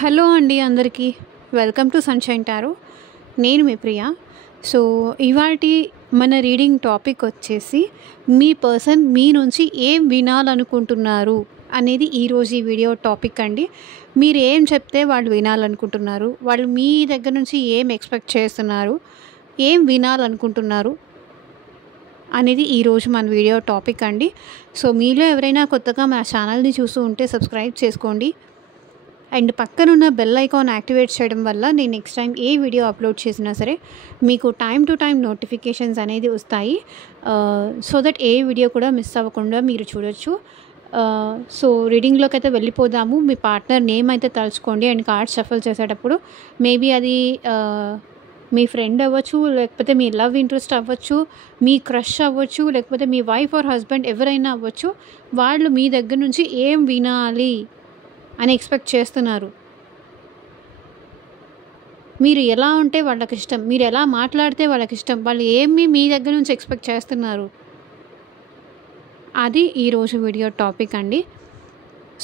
Hello అండి అందరికీ welcome to sunshine tarot. నేను మీ ప్రియ. సో ఇవాల్టి మన రీడింగ్ టాపిక్ వచ్చేసి మీ పర్సన్ మీ నుంచి ఏం వినాలనుకుంటున్నారు అనేది ఈరోజు ఈ వీడియో టాపిక్ అండి. మీరు ఏం చెప్తే వాళ్ళు వినాలనుకుంటున్నారు, వాళ్ళు మీ దగ్గర నుంచి ఏం ఎక్స్పెక్ట్ చేస్తున్నారు, ఏం వినాలనుకుంటున్నారు అనేది ఈరోజు మన వీడియో టాపిక్ అండి. సో మీలో ఎవరైనా కొత్తగా మా ఛానల్ని చూస్తూ ఉంటే సబ్స్క్రైబ్ చేసుకోండి అండ్ పక్కనున్న బెల్ ఐకాన్ యాక్టివేట్ చేయడం వల్ల నేను నెక్స్ట్ టైం ఏ వీడియో అప్లోడ్ చేసినా సరే మీకు టైం టు టైం నోటిఫికేషన్స్ అనేది వస్తాయి. సో దట్ ఏ వీడియో కూడా మిస్ అవ్వకుండా మీరు చూడొచ్చు. సో రీడింగ్లోకి అయితే వెళ్ళిపోదాము. మీ పార్ట్నర్ నేమ్ అయితే తలుచుకోండి అండ్ కార్డ్ షఫల్ చేసేటప్పుడు మేబీ అది మీ ఫ్రెండ్ అవ్వచ్చు, లేకపోతే మీ లవ్ ఇంట్రెస్ట్ అవ్వచ్చు, మీ క్రష్ అవ్వచ్చు, లేకపోతే మీ వైఫ్ ఆర్ హస్బెండ్ ఎవరైనా అవ్వచ్చు. వాళ్ళు మీ దగ్గర నుంచి ఏం వినాలి అని ఎక్స్పెక్ట్ చేస్తున్నారు, మీరు ఎలా ఉంటే వాళ్ళకి ఇష్టం, మీరు ఎలా మాట్లాడితే వాళ్ళకి ఇష్టం, వాళ్ళు ఏమి మీ దగ్గర నుంచి ఎక్స్పెక్ట్ చేస్తున్నారు, అది ఈరోజు వీడియో టాపిక్ అండి.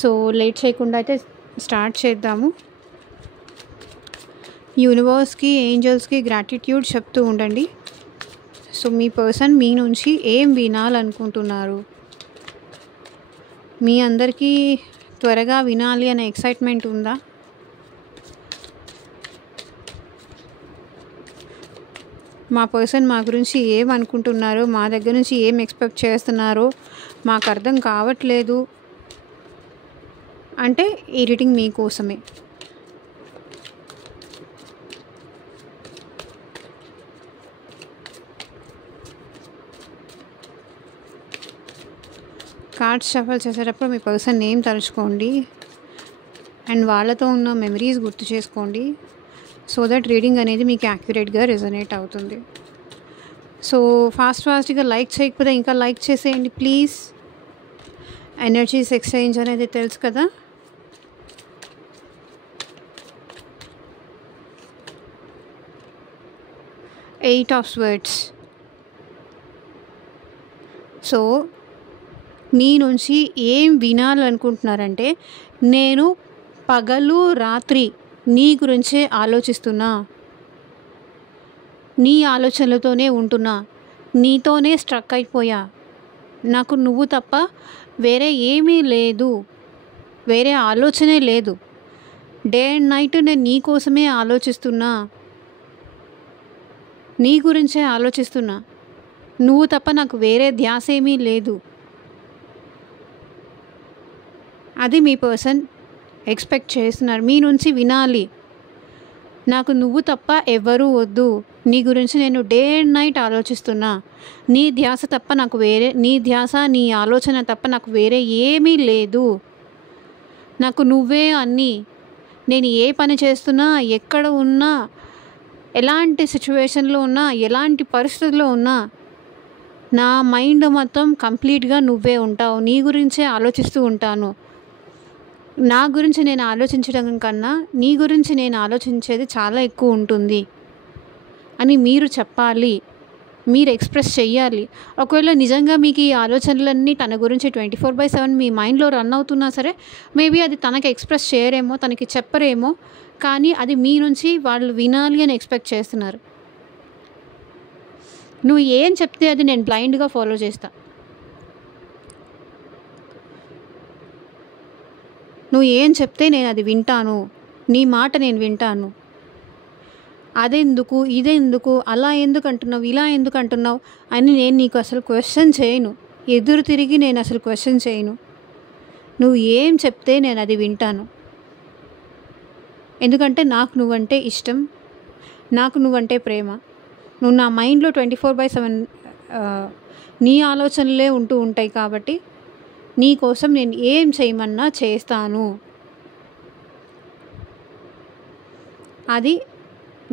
సో లేట్ చేయకుండా అయితే స్టార్ట్ చేద్దాము. యూనివర్స్కి, ఏంజల్స్కి గ్రాటిట్యూడ్ చెప్తూ ఉండండి. సో మీ పర్సన్ మీ నుంచి ఏం వినాలనుకుంటున్నారు, మీ అందరికీ త్వరగా వినాలి అనే ఎక్సైట్మెంట్ ఉందా? మా పర్సన్ మా గురించి ఏమనుకుంటున్నారో, మా దగ్గర నుంచి ఏం ఎక్స్పెక్ట్ చేస్తున్నారో మాకు అర్థం కావట్లేదు అంటే ఈ రీడింగ్ మీకోసమే. కార్డ్స్ షఫల్ చేసేటప్పుడు మీ పర్సన్ నేమ్ తలుచుకోండి అండ్ వాళ్ళతో ఉన్న మెమరీస్ గుర్తు చేసుకోండి. సో దట్ రీడింగ్ అనేది మీకు యాక్యురేట్గా రెజొనేట్ అవుతుంది. సో ఫాస్ట్గా లైక్ చేయకపోతే ఇంకా లైక్ చేసేయండి ప్లీజ్. ఎనర్జీస్ ఎక్స్చేంజ్ అనేది తెలుసు కదా. Eight of swords. సో మీ నుంచి ఏం వినాలనుకుంటున్నారంటే, నేను పగలు రాత్రి నీ గురించే ఆలోచిస్తున్నా, నీ ఆలోచనలతోనే ఉంటున్నా, నీతోనే స్ట్రక్ అయిపోయా, నాకు నువ్వు తప్ప వేరే ఏమీ లేదు, వేరే ఆలోచనే లేదు, డే అండ్ నైట్ నేను నీ కోసమే ఆలోచిస్తున్నా, నీ గురించే ఆలోచిస్తున్నా, నువ్వు తప్ప నాకు వేరే ధ్యాస ఏమీ లేదు. అది మీ పర్సన్ ఎక్స్పెక్ట్ చేస్తున్నారు, మీ నుంచి వినాలి. నాకు నువ్వు తప్ప ఎవరూ వద్దు, నీ గురించి నేను డే అండ్ నైట్ ఆలోచిస్తున్నా, నీ ధ్యాస తప్ప నాకు వేరే, నీ ధ్యాస నీ ఆలోచన తప్ప నాకు వేరే ఏమీ లేదు, నాకు నువ్వే అన్నీ. నేను ఏ పని చేస్తున్నా, ఎక్కడ ఉన్నా, ఎలాంటి సిచ్యువేషన్లో ఉన్నా, ఎలాంటి పరిస్థితుల్లో ఉన్నా నా మైండ్ మొత్తం కంప్లీట్గా నువ్వే ఉంటావు, నీ గురించే ఆలోచిస్తూ ఉంటాను. నా గురించి నేను ఆలోచించడం కన్నా నీ గురించి నేను ఆలోచించేది చాలా ఎక్కువ ఉంటుంది అని మీరు చెప్పాలి, మీరు ఎక్స్ప్రెస్ చెయ్యాలి. ఒకవేళ నిజంగా మీకు ఈ ఆలోచనలన్నీ తన గురించి 24/7 మీ మైండ్లో రన్ అవుతున్నా సరే మేబీ అది తనకి ఎక్స్ప్రెస్ చేయరేమో, తనకి చెప్పరేమో, కానీ అది మీ నుంచి వాళ్ళు వినాలి అని ఎక్స్పెక్ట్ చేస్తున్నారు. నువ్వు ఏం చెప్తే అది నేను బ్లైండ్గా ఫాలో చేస్తా, నువ్వు ఏం చెప్తే నేను అది వింటాను, నీ మాట నేను వింటాను, అదెందుకు ఇదెందుకు అలా ఎందుకు అంటున్నావు, ఇలా ఎందుకు అంటున్నావు అని నేను నీకు అసలు క్వశ్చన్ చేయను, ఎదురు తిరిగి నేను అసలు క్వశ్చన్ చేయను. నువ్వు ఏం చెప్తే నేను అది వింటాను, ఎందుకంటే నాకు నువ్వంటే ఇష్టం, నాకు నువ్వంటే ప్రేమ, నువ్వు నా మైండ్లో 24/7 నీ ఆలోచనలే ఉంటూ ఉంటాయి కాబట్టి నీ కోసం నేను ఏం చేయమన్నా చేస్తాను. అది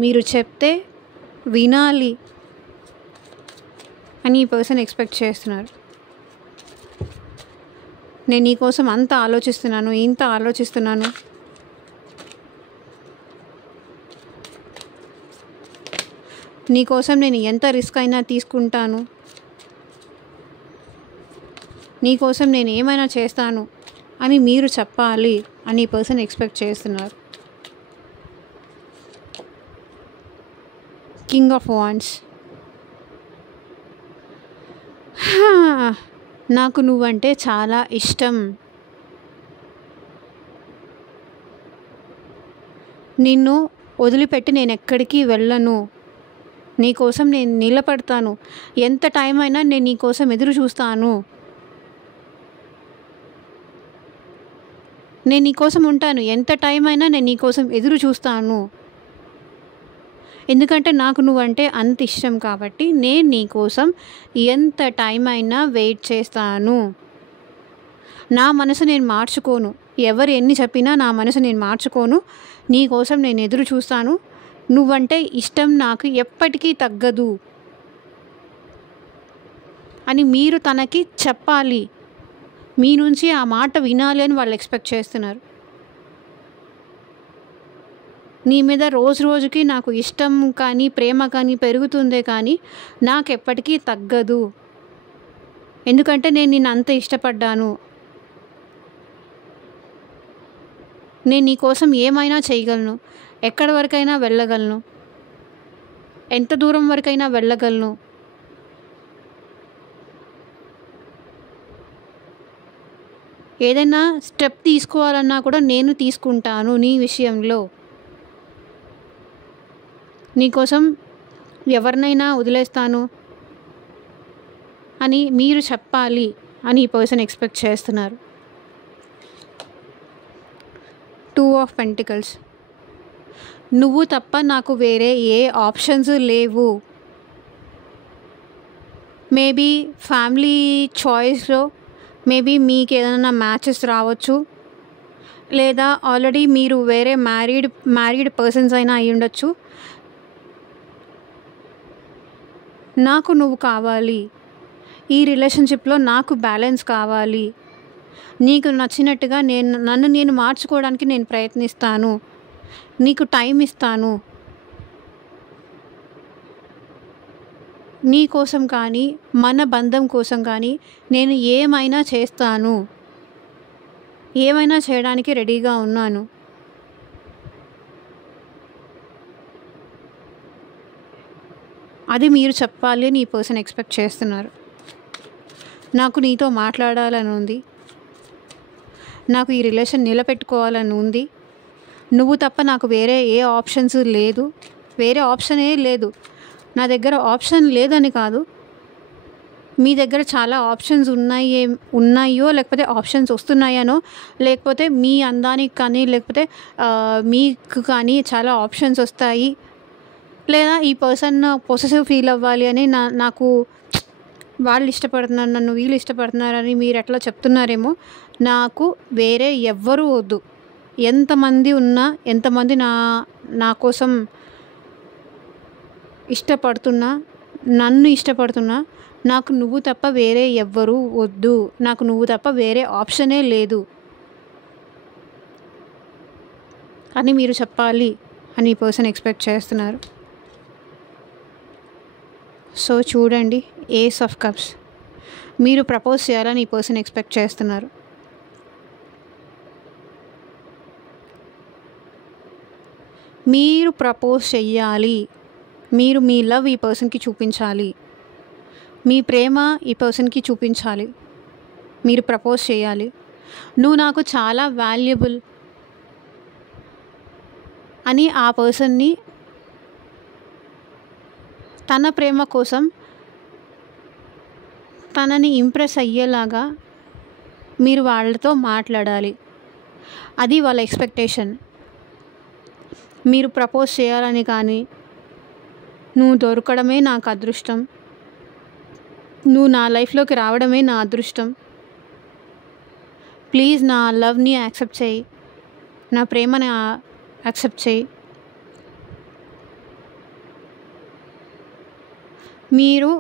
మీరు చెప్తే వినాలి అని ఈ పర్సన్ ఎక్స్పెక్ట్ చేస్తున్నారు. నేను నీ కోసం అంత ఆలోచిస్తున్నాను, ఇంత ఆలోచిస్తున్నాను, నీ కోసం నేను ఎంత రిస్క్ అయినా తీసుకుంటాను, నీ కోసం నేను ఏమైనా చేస్తాను అని మీరు చెప్పాలి అని పర్సన్ ఎక్స్పెక్ట్ చేస్తున్నారు. King of wands. నాకు నువ్వంటే చాలా ఇష్టం. నిన్ను వదిలిపెట్టి నేను ఎక్కడికి వెళ్ళను. నీకోసం నేను నిలబడతాను. ఎంత టైం అయినా నేను నీకోసం ఎదురు చూస్తాను. నేను నీకోసం ఉంటాను. ఎంత టైం అయినా నేను నీకోసం ఎదురు చూస్తాను. ఎందుకంటే నాకు నువ్వంటే అంత ఇష్టం కాబట్టి నేను నీకోసం ఎంత టైం అయినా వెయిట్ చేస్తాను. నా మనసు నేను మార్చుకోను. ఎవరు ఎన్ని చెప్పినా నా మనసు నేను మార్చుకోను. నీకోసం నేను ఎదురు చూస్తాను. నువ్వంటే ఇష్టం నాకు ఎప్పటికీ తగ్గదు అని మీరు తనకి చెప్పాలి. మీ నుంచి ఆ మాట వినాలి అని వాళ్ళు ఎక్స్పెక్ట్ చేస్తున్నారు. నీ మీద రోజు రోజుకి నాకు ఇష్టం కానీ ప్రేమ కానీ పెరుగుతుందే కానీ నాకు ఎప్పటికీ తగ్గదు. ఎందుకంటే నేను నిన్ను అంత ఇష్టపడ్డాను. నేను నీకోసం ఏమైనా చేయగలను. ఎక్కడి వరకైనా వెళ్ళగలను. ఎంత దూరం వరకైనా వెళ్ళగలను. ఏదైనా స్టెప్ తీసుకోవాలన్నా కూడా నేను తీసుకుంటాను నీ విషయంలో. నీకోసం ఎవరినైనా వదిలేస్తాను అని మీరు చెప్పాలి అని ఈ పర్సన్ ఎక్స్పెక్ట్ చేస్తున్నారు. 2 ఆఫ్ పెంటికల్స్. నువ్వు తప్ప నాకు వేరే ఏ ఆప్షన్స్ లేవు. మేబీ ఫ్యామిలీ చాయిస్లో మేబీ మీకు ఏదైనా మ్యాచెస్ రావచ్చు. లేదా ఆల్రెడీ మీరు వేరే మ్యారీడ్ పర్సన్స్ అయినా అయి ఉండొచ్చు. నాకు నువ్వు కావాలి. ఈ రిలేషన్షిప్లో నాకు బ్యాలెన్స్ కావాలి. నీకు నచ్చినట్టుగా నన్ను నేను మార్చుకోవడానికి నేను ప్రయత్నిస్తాను. నీకు టైం ఇస్తాను. నీ కోసం కానీ మన బంధం కోసం కానీ నేను ఏమైనా చేస్తాను. ఏమైనా చేయడానికి రెడీగా ఉన్నాను. అది మీరు చెప్పాలి అని ఈ పర్సన్ ఎక్స్పెక్ట్ చేస్తున్నారు. నాకు నీతో మాట్లాడాలని ఉంది. నాకు ఈ రిలేషన్ నిలబెట్టుకోవాలని ఉంది. నువ్వు తప్ప నాకు వేరే ఏ ఆప్షన్స్ లేదు. వేరే ఆప్షనే లేదు. నా దగ్గర ఆప్షన్ లేదని కాదు. మీ దగ్గర చాలా ఆప్షన్స్ ఉన్నాయో లేకపోతే ఆప్షన్స్ వస్తున్నాయనో, లేకపోతే మీ అందానికి కానీ లేకపోతే మీకు కానీ చాలా ఆప్షన్స్ వస్తాయి. లేదా ఈ పర్సన్ పొసెసివ్ ఫీల్ అవ్వాలి అని నాకు వాళ్ళు ఇష్టపడుతున్నారు, నన్ను వీళ్ళు ఇష్టపడుతున్నారని మీరు ఎట్లా చెప్తున్నారేమో. నాకు వేరే ఎవ్వరూ వద్దు. ఎంతమంది ఉన్నా, ఎంతమంది నా కోసం ఇష్టపడుతున్నా, నన్ను ఇష్టపడుతున్నా, నాకు నువ్వు తప్ప వేరే ఎవ్వరూ వద్దు. నాకు నువ్వు తప్ప వేరే ఆప్షనే లేదు అని మీరు చెప్పాలి అని ఈ పర్సన్ ఎక్స్పెక్ట్ చేస్తున్నారు. సో చూడండి, ఏస్ ఆఫ్ కప్స్. మీరు ప్రపోజ్ చేయాలని ఈ పర్సన్ ఎక్స్పెక్ట్ చేస్తున్నారు. మీరు ప్రపోజ్ చెయ్యాలి. మీరు మీ లవ్ ఈ పర్సన్కి చూపించాలి. మీ ప్రేమ ఈ పర్సన్కి చూపించాలి. మీరు ప్రపోజ్ చేయాలి. నువ్వు నాకు చాలా వాల్యుబుల్ అని ఆ పర్సన్ని తన ప్రేమ కోసం తనని ఇంప్రెస్ అయ్యేలాగా మీరు వాళ్ళతో మాట్లాడాలి. అది వాళ్ళ ఎక్స్పెక్టేషన్. మీరు ప్రపోజ్ చేయాలని కానీ, నువ్వు దొరకడమే నాకు అదృష్టం, నువ్వు నా లైఫ్లోకి రావడమే నా అదృష్టం, ప్లీజ్ నా లవ్ని యాక్సెప్ట్ చేయి, నా ప్రేమని యాక్సెప్ట్ చేయి. మీరు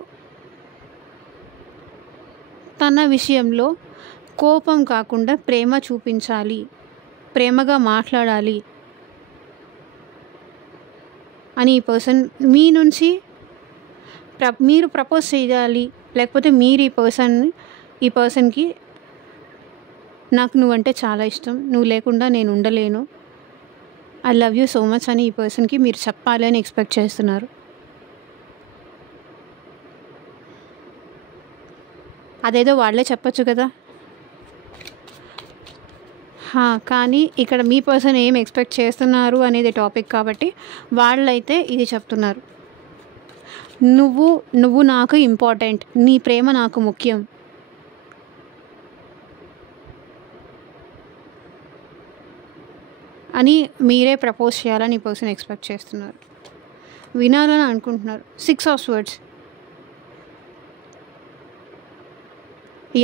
తన విషయంలో కోపం కాకుండా ప్రేమ చూపించాలి. ప్రేమగా మాట్లాడాలి అని ఈ పర్సన్ మీ నుంచి మీరు ప్రపోజ్ చేయాలి. లేకపోతే మీరు ఈ పర్సన్కి నాకు నువ్వంటే చాలా ఇష్టం, నువ్వు లేకుండా నేను ఉండలేను, I love you so much అని ఈ పర్సన్కి మీరు చెప్పాలి అని ఎక్స్పెక్ట్ చేస్తున్నారు. అదేదో వాళ్ళే చెప్పొచ్చు కదా. కానీ ఇక్కడ మీ పర్సన్ ఏం ఎక్స్పెక్ట్ చేస్తున్నారు అనేది టాపిక్ కాబట్టి వాళ్ళైతే ఇది చెప్తున్నారు. నువ్వు నాకు ఇంపార్టెంట్, నీ ప్రేమ నాకు ముఖ్యం. అని మీరే ప్రపోజ్ చేయాలని ఈ పర్సన్ ఎక్స్పెక్ట్ చేస్తున్నారు, వినాలని అనుకుంటున్నారు. 6 ఆఫ్ స్వర్డ్స్.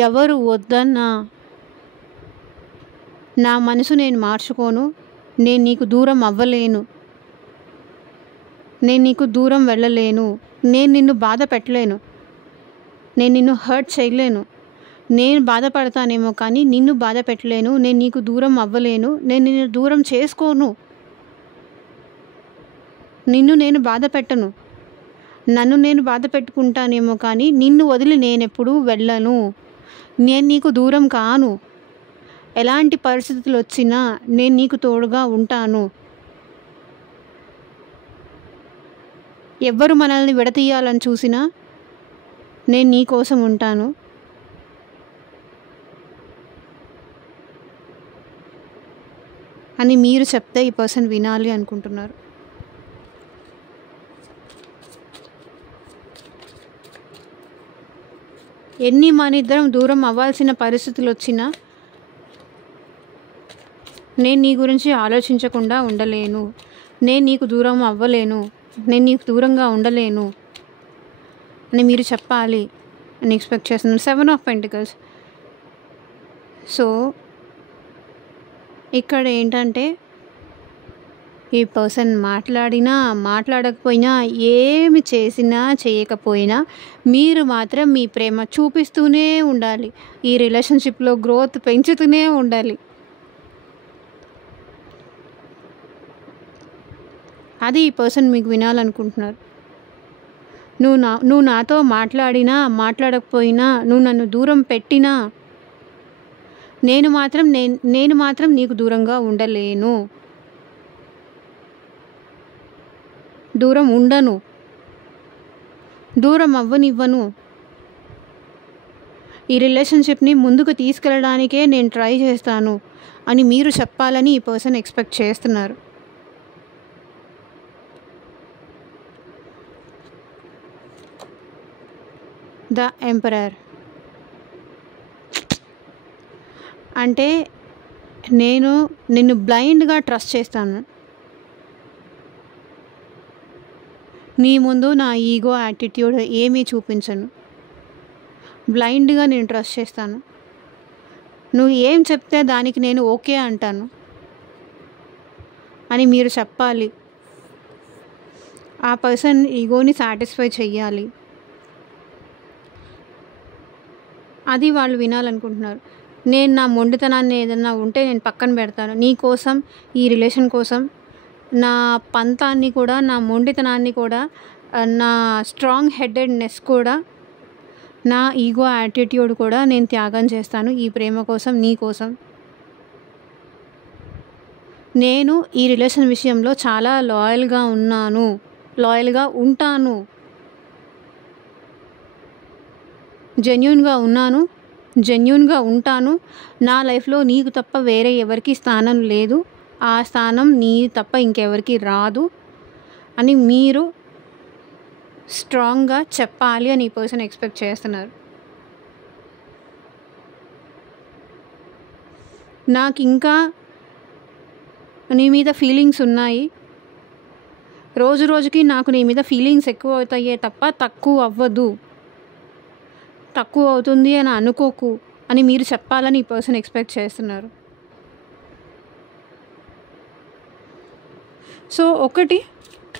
ఎవరు వద్దన్నా నా మనసు నేను మార్చుకోను, నేను నీకు దూరం అవ్వలేను, నేను నీకు దూరం వెళ్ళలేను, నేను నిన్ను బాధ పెట్టలేను, నేను నిన్ను హర్ట్ చేయలేను, నేను బాధపడతానేమో కానీ నిన్ను బాధ పెట్టలేను, నేను నీకు దూరం అవ్వలేను, నేను నిన్ను దూరం చేసుకోను, నిన్ను నేను బాధ పెట్టను, నన్ను నేను బాధ పెట్టుకుంటానేమో కానీ నిన్ను వదిలి నేనెప్పుడూ వెళ్ళను, నేను నీకు దూరం కాను, ఎలాంటి పరిస్థితులు వచ్చినా నేను నీకు తోడుగా ఉంటాను, ఎవ్వరు మనల్ని విడతీయాలని చూసినా నేను నీ కోసం ఉంటాను. అని మీరు చెప్తే ఈ పర్సన్ వినాలి అనుకుంటున్నారు. ఎన్ని మన ఇద్దరం దూరం అవ్వాల్సిన పరిస్థితులు వచ్చినా నేను నీ గురించి ఆలోచించకుండా ఉండలేను, నేను నీకు దూరం అవ్వలేను, నేను నీకు దూరంగా ఉండలేను అని మీరు చెప్పాలి అని ఎక్స్పెక్ట్ చేస్తున్నాను. 7 ఆఫ్ పెంటికల్స్. సో ఇక్కడ ఏంటంటే ఈ పర్సన్ మాట్లాడినా మాట్లాడకపోయినా ఏమి చేసినా చేయకపోయినా మీరు మాత్రం మీ ప్రేమ చూపిస్తూనే ఉండాలి, ఈ రిలేషన్షిప్లో గ్రోత్ పెంచుతూనే ఉండాలి. అది ఈ పర్సన్ మీకు వినాలనుకుంటున్నారు. నువ్వు నాతో మాట్లాడినా మాట్లాడకపోయినా, నువ్వు నన్ను దూరం పెట్టినా నేను మాత్రం నీకు దూరంగా ఉండలేను, దూరం ఉండను, దూరం అవ్వనివ్వను, ఈ రిలేషన్షిప్ని ముందుకు తీసుకెళ్ళడానికే నేను ట్రై చేస్తాను అని మీరు చెప్పాలని ఈ పర్సన్ ఎక్స్పెక్ట్ చేస్తున్నారు. ద ఎంపరర్ అంటే నేను నిన్ను బ్లైండ్గా ట్రస్ట్ చేస్తాను, నీ ముందు నా ఈగో యాటిట్యూడ్ ఏమీ చూపించను, బ్లైండ్గా నేను ట్రస్ట్ చేస్తాను, నువ్వు ఏం చెప్తే దానికి నేను ఓకే అంటాను అని మీరు చెప్పాలి. ఆ పర్సన్ ఈగోని సాటిస్ఫై చెయ్యాలి, అది వాళ్ళు వినాలనుకుంటున్నారు. నేను నా మొండితనాన్ని ఏదన్నా ఉంటే నేను పక్కన పెడతాను, నీ కోసం, ఈ రిలేషన్ కోసం నా పంతాన్ని కూడా, నా మొండితనాన్ని కూడా, నా స్ట్రాంగ్ హెడెడ్నెస్ కూడా, నా ఈగో యాటిట్యూడ్ కూడా నేను త్యాగం చేస్తాను ఈ ప్రేమ కోసం, నీ కోసం. నేను ఈ రిలేషన్ విషయంలో చాలా లాయల్గా ఉంటాను, జెన్యూన్గా ఉంటాను, నా లైఫ్లో నీకు తప్ప వేరే ఎవరికి స్థానం లేదు, ఆ స్థానం నీ తప్ప ఇంకెవరికి రాదు అని మీరు స్ట్రాంగ్గా చెప్పాలి అని ఈ పర్సన్ ఎక్స్పెక్ట్ చేస్తున్నారు. నాకు ఇంకా నీ మీద ఫీలింగ్స్ ఉన్నాయి, రోజు రోజుకి నాకు నీ మీద ఫీలింగ్స్ ఎక్కువ అవుతాయే తప్ప తక్కువ అవ్వదు, తక్కువ అవుతుంది అని అనుకోకు అని మీరు చెప్పాలని ఈ పర్సన్ ఎక్స్పెక్ట్ చేస్తున్నారు. సో ఒకటి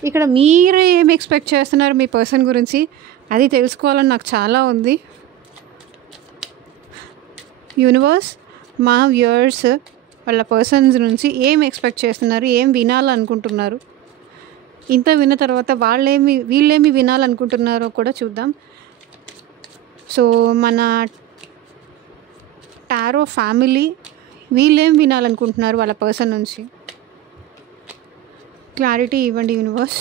ఇక్కడ మీరే ఏం ఎక్స్పెక్ట్ చేస్తున్నారు మీ పర్సన్ గురించి అది తెలుసుకోవాలని నాకు చాలా ఉంది. యూనివర్స్ మా వ్యూయర్స్ వాళ్ళ పర్సన్స్ నుంచి ఏం ఎక్స్పెక్ట్ చేస్తున్నారు, ఏం వినాలనుకుంటున్నారు, ఇంత విన్న తర్వాత వీళ్ళేమి వినాలనుకుంటున్నారో కూడా చూద్దాం. సో మన టారో ఫ్యామిలీ వీళ్ళేం వినాలనుకుంటున్నారు వాళ్ళ పర్సన్ నుంచి క్లారిటీ ఇవ్వండి యూనివర్స్.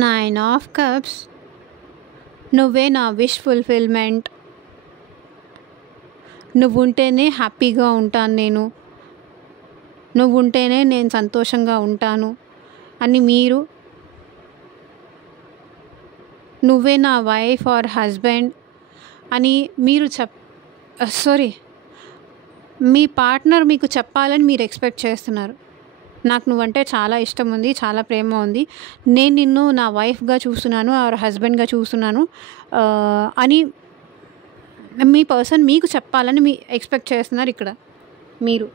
9 of cups. నువ్వే నా విష్ ఫుల్ఫిల్మెంట్. నువ్వుంటేనే హ్యాపీగా ఉంటాను నేను. నువ్వుంటేనే నేను సంతోషంగా ఉంటాను అని మీరు, నువ్వే నా వైఫ్ ఆర్ హస్బెండ్ అని మీరు మీ పార్ట్నర్ మీకు చెప్పాలని మీరు ఎక్స్పెక్ట్ చేస్తున్నారు. నాకు నువ్వంటే చాలా ఇష్టం ఉంది, చాలా ప్రేమ ఉంది, నేను నిన్ను నా వైఫ్గా చూస్తున్నాను ఆర్ హస్బెండ్గా చూస్తున్నాను అని మీ పర్సన్ మీకు చెప్పాలని మీ ఎక్స్పెక్ట్ చేస్తున్నారు ఇక్కడ మీరు.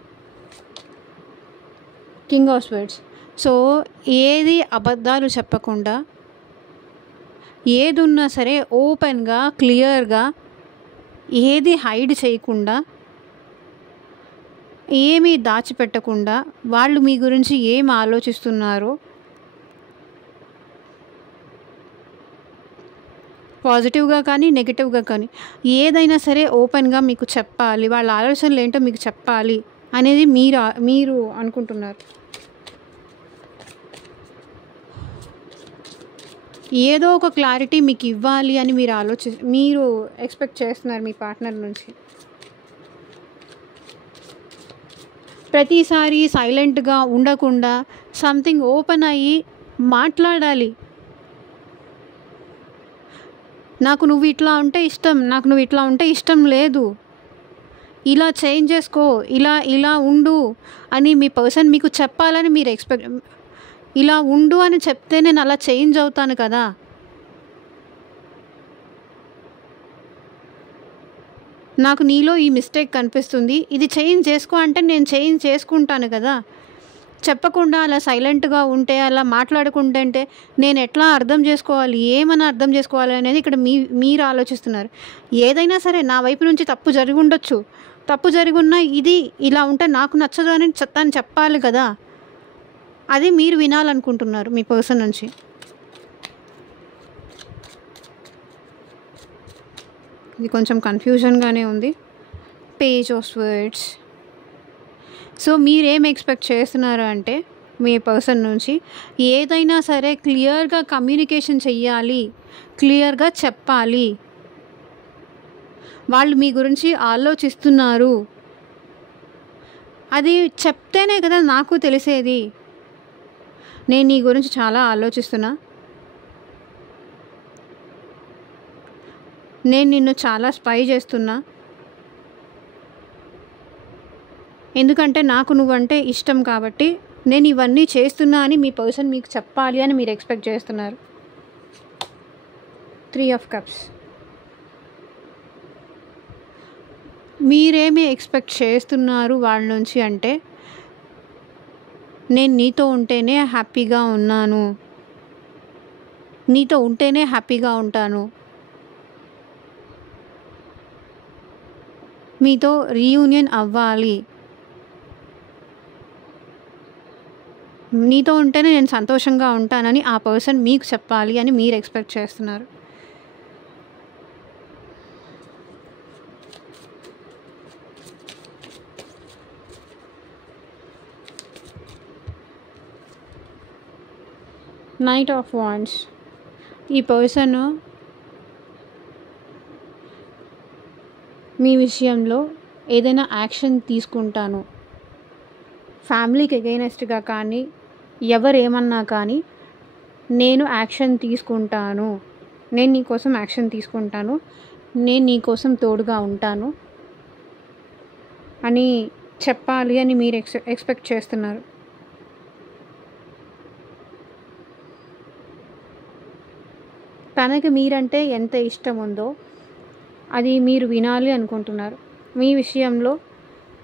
King of swords. సో ఏది అబద్ధాలు చెప్పకుండా, ఏది ఉన్నా సరే ఓపెన్గా క్లియర్గా, ఏది హైడ్ చేయకుండా, ఏమీ దాచిపెట్టకుండా, వాళ్ళు మీ గురించి ఏం ఆలోచిస్తున్నారో పాజిటివ్గా కానీ నెగిటివ్గా కానీ ఏదైనా సరే ఓపెన్గా మీకు చెప్పాలి, వాళ్ళ ఆలోచనలు ఏంటో మీకు చెప్పాలి అనేది మీరు అనుకుంటున్నారు. ఏదో ఒక క్లారిటీ మీకు ఇవ్వాలి అని మీరు ఎక్స్పెక్ట్ చేస్తున్నారు మీ పార్ట్నర్ నుంచి. ప్రతిసారి సైలెంట్గా ఉండకుండా సంథింగ్ ఓపెన్ అయ్యి మాట్లాడాలి. నాకు నువ్వు ఇట్లా ఉంటే ఇష్టం, నాకు నువ్వు ఇట్లా ఉంటే ఇష్టం లేదు, ఇలా చేంజ్ చేసుకో, ఇలా ఉండు అని మీ పర్సన్ మీకు చెప్పాలని మీరు ఇలా ఉండు అని చెప్తే నేను అలా చేంజ్ అవుతాను కదా. నాకు నీలో ఈ మిస్టేక్ కనిపిస్తుంది, ఇది చేంజ్ చేసుకో అంటే నేను చేంజ్ చేసుకుంటాను కదా. చెప్పకుండా అలా సైలెంట్గా ఉంటే, అలా మాట్లాడుకుంటే నేను ఎట్లా అర్థం చేసుకోవాలి, ఏమని అర్థం చేసుకోవాలి అనేది ఇక్కడ మీరు ఆలోచిస్తున్నారు. ఏదైనా సరే నా వైపు నుంచి తప్పు జరిగి ఉండొచ్చు, తప్పు జరిగి ఉన్నా ఇది ఇలా ఉంటే నాకు నచ్చదు అని తను చెప్పాలి కదా. అది మీరు వినాలనుకుంటున్నారు మీ పర్సన్ నుంచి. ఇది కొంచెం కన్ఫ్యూజన్గానే ఉంది. Page of swords. సో మీరేం ఎక్స్పెక్ట్ చేస్తున్నారు అంటే మీ పర్సన్ నుంచి ఏదైనా సరే క్లియర్గా కమ్యూనికేషన్ చెయ్యాలి, క్లియర్గా చెప్పాలి. వాళ్ళు మీ గురించి ఆలోచిస్తున్నారు, అది చెప్తేనే కదా నాకు తెలిసేది. నేను నీ గురించి చాలా ఆలోచిస్తున్నా, నేను నిన్ను చాలా స్పై చేస్తున్నా, ఎందుకంటే నాకు నువ్వంటే ఇష్టం కాబట్టి నేను ఇవన్నీ చేస్తున్నా అని మీ పర్సన్ మీకు చెప్పాలి అని మీరు ఎక్స్పెక్ట్ చేస్తున్నారు. 3 ఆఫ్ కప్స్. మీరేమి ఎక్స్పెక్ట్ చేస్తున్నారు వాళ్ళ నుంచి అంటే, నేను నీతో ఉంటేనే హ్యాపీగా ఉన్నాను, నీతో ఉంటేనే హ్యాపీగా ఉంటాను, మీతో రీయూనియన్ అవ్వాలి, నీతో ఉంటేనే నేను సంతోషంగా ఉంటానని ఆ పర్సన్ మీకు చెప్పాలి అని మీరు ఎక్స్పెక్ట్ చేస్తున్నారు. Knight of wands. ఈ పర్సన్ మీ విషయంలో ఏదైనా యాక్షన్ తీసుకుంటాను, ఫ్యామిలీకి ఎగైనెస్ట్గా కానీ ఎవరేమన్నా కానీ నేను యాక్షన్ తీసుకుంటాను, నేను నీకోసం యాక్షన్ తీసుకుంటాను, నేను నీకోసం తోడుగా ఉంటాను అని చెప్పాలి అని మీరు ఎక్స్పెక్ట్ చేస్తున్నారు. తనకి మీరంటే ఎంత ఇష్టం ఉందో అది మీరు వినాలి అనుకుంటున్నారు.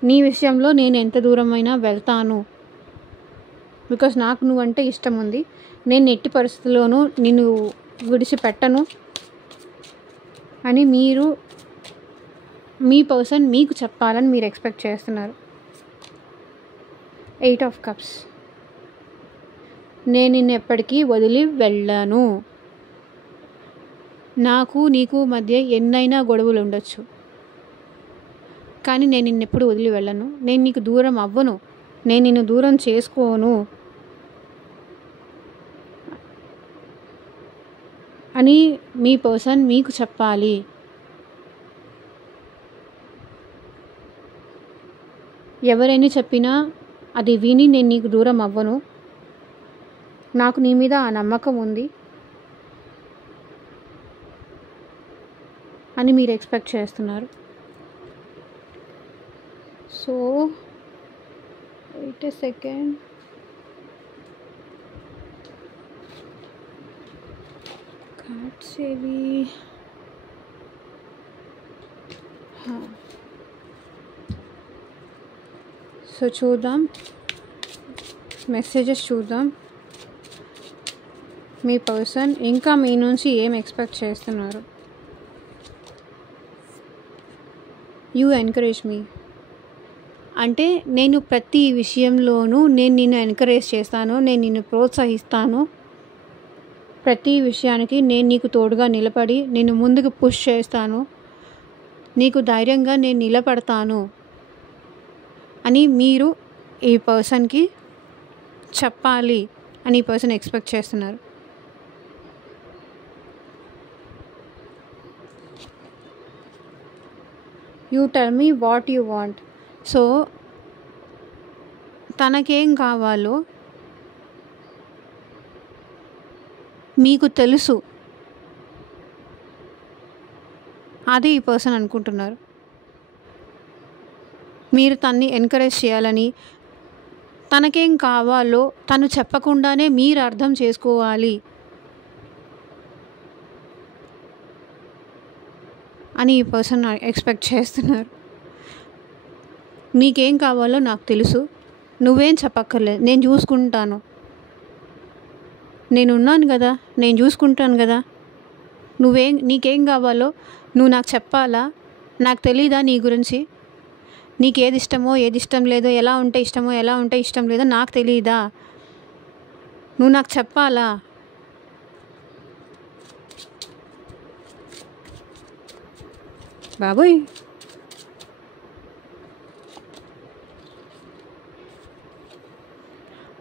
నీ విషయంలో నేను ఎంత దూరమైనా వెళ్తాను, బికాస్ నాకు నువ్వంటే ఇష్టం ఉంది, నేను ఎట్టి పరిస్థితుల్లోనూ నిన్ను విడిచిపెట్టను అని మీ పర్సన్ మీకు చెప్పాలని మీరు ఎక్స్పెక్ట్ చేస్తున్నారు. 8 ఆఫ్ కప్స్. నేను నిన్ను ఎప్పటికీ వదిలి వెళ్ళను, నాకు నీకు మధ్య ఎన్నైనా గొడవలు ఉండొచ్చు కానీ నేను నిన్నెప్పుడు వదిలి వెళ్ళను, నేను నీకు దూరం అవ్వను, నేను నిన్ను దూరం చేసుకోను అని మీ పర్సన్ మీకు చెప్పాలి. ఎవరైనా చెప్పినా అది విని నేను నీకు దూరం అవ్వను, నాకు నీ మీద ఆ నమ్మకం ఉంది అని మీరు ఎక్స్పెక్ట్ చేస్తున్నారు. So wait a second. Cards ఏవి? సో చూద్దాం, మెసేజెస్ చూద్దాం. మీ పర్సన్ ఇంకా మీ నుంచి ఏం ఎక్స్పెక్ట్ చేస్తున్నారు? యూ ఎంకరేజ్ మీ అంటే నేను ప్రతి విషయంలోనూ నేను నిన్ను ఎంకరేజ్ చేస్తాను, నేను నిన్ను ప్రోత్సహిస్తాను, ప్రతి విషయానికి నేను నీకు తోడుగా నిలబడి నిన్ను ముందుకు పుష్ చేస్తాను, నీకు ధైర్యంగా నేను నిలబడతాను అని మీరు ఈ పర్సన్కి చెప్పాలి అని ఈ పర్సన్ ఎక్స్పెక్ట్ చేస్తున్నారు. You tell me what you want. So తనకేం కావాలో మీకు తెలుసు, అదే ఈ పర్సన్ అనుకుంటున్నారు. మీరు తన్ని ఎంకరేజ్ చేయాలని, తనకేం కావాలో తను చెప్పకుండానే మీరు అర్థం చేసుకోవాలి అని ఈ పర్సన్ ఎక్స్పెక్ట్ చేస్తున్నారు. నీకేం కావాలో నాకు తెలుసు, నువ్వేం చెప్పక్కర్లేదు, నేను చూసుకుంటాను, నేను ఉన్నాను కదా, నేను చూసుకుంటాను కదా, నీకేం కావాలో నువ్వు నాకు చెప్పాలా? నాకు తెలీదా నీ గురించి? నీకు ఏది ఇష్టమో ఏది ఇష్టం లేదో, ఎలా ఉంటే ఇష్టమో ఎలా ఉంటే ఇష్టం లేదో నాకు తెలీదా? నువ్వు నాకు చెప్పాలా? బాబోయ్,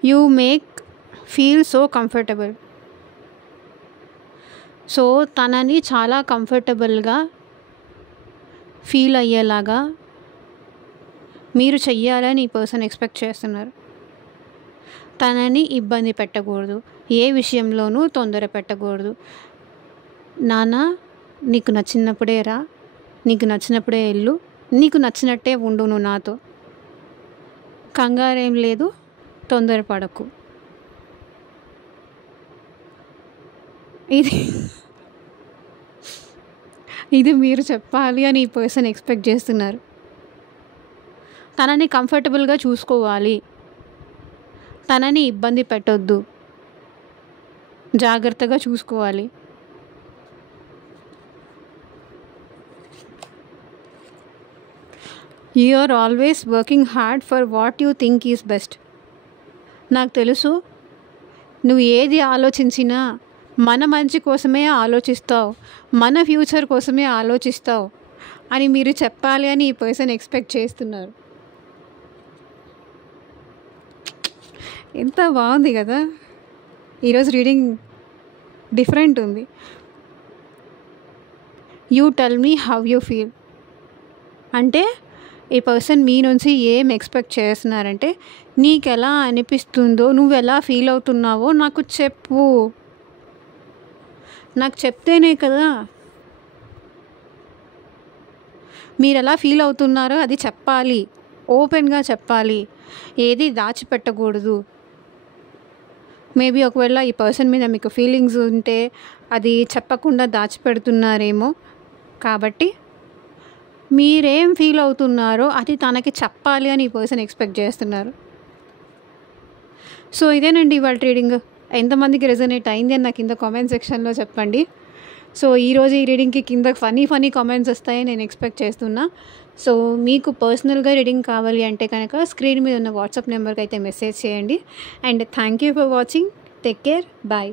you make feel so comfortable. So తనని చాలా కంఫర్టబుల్గా ఫీల్ అయ్యేలాగా మీరు చెయ్యాలని ఈ పర్సన్ ఎక్స్పెక్ట్ చేస్తున్నారు. తనని ఇబ్బంది పెట్టకూడదు, ఏ విషయంలోనూ తొందర పెట్టకూడదు. నాన్న నీకు నచ్చినప్పుడే రా, నీకు నచ్చినప్పుడే వెళ్ళు, నీకు నచ్చినట్టే ఉండు, నువ్వు నాతో, కంగారేం లేదు, తొందరపడకు. ఇది మీరు చెప్పాలి అని ఈ పర్సన్ ఎక్స్పెక్ట్ చేస్తున్నారు. తనని కంఫర్టబుల్గా చూసుకోవాలి, తనని ఇబ్బంది పెట్టొద్దు, జాగ్రత్తగా చూసుకోవాలి. You are always working hard for what you think is best. నాకు తెలుసు, నువ్వు ఏది ఆలోచించినా మన మంచి కోసమే ఆలోచిస్తావు, మన ఫ్యూచర్ కోసమే ఆలోచిస్తావు అని మీరు చెప్పాలి అని ఈ పర్సన్ ఎక్స్పెక్ట్ చేస్తున్నారు. ఎంత బాగుంది కదా, ఈరోజు రీడింగ్ డిఫరెంట్ ఉంది. You tell me how you feel అంటే ఈ పర్సన్ మీ నుంచి ఏం ఎక్స్పెక్ట్ చేస్తున్నారంటే, నీకు ఎలా అనిపిస్తుందో, నువ్వు ఎలా ఫీల్ అవుతున్నావో నాకు చెప్పు, నాకు చెప్తేనే కదా మీరు ఎలా ఫీల్ అవుతున్నారో అది చెప్పాలి, ఓపెన్గా చెప్పాలి, ఏది దాచిపెట్టకూడదు. మేబీ ఒకవేళ ఈ పర్సన్ మీద మీకు ఫీలింగ్స్ ఉంటే అది చెప్పకుండా దాచిపెడుతున్నారేమో, కాబట్టి మీరేం ఫీల్ అవుతున్నారో అది తనకి చెప్పాలి అని ఈ పర్సన్ ఎక్స్పెక్ట్ చేస్తున్నారు. సో ఇదేనండి ఇవాళ రీడింగ్. ఎంతమందికి రెజనేట్ అయింది అని నాకు కింద కామెంట్ సెక్షన్లో చెప్పండి. సో ఈరోజు ఈ రీడింగ్కి కింద ఫనీ కామెంట్స్ వస్తాయని నేను ఎక్స్పెక్ట్ చేస్తున్నా. సో మీకు పర్సనల్గా రీడింగ్ కావాలి అంటే కనుక స్క్రీన్ మీద ఉన్న వాట్సాప్ నెంబర్కి అయితే మెసేజ్ చేయండి. And thank you for watching. Take care, bye.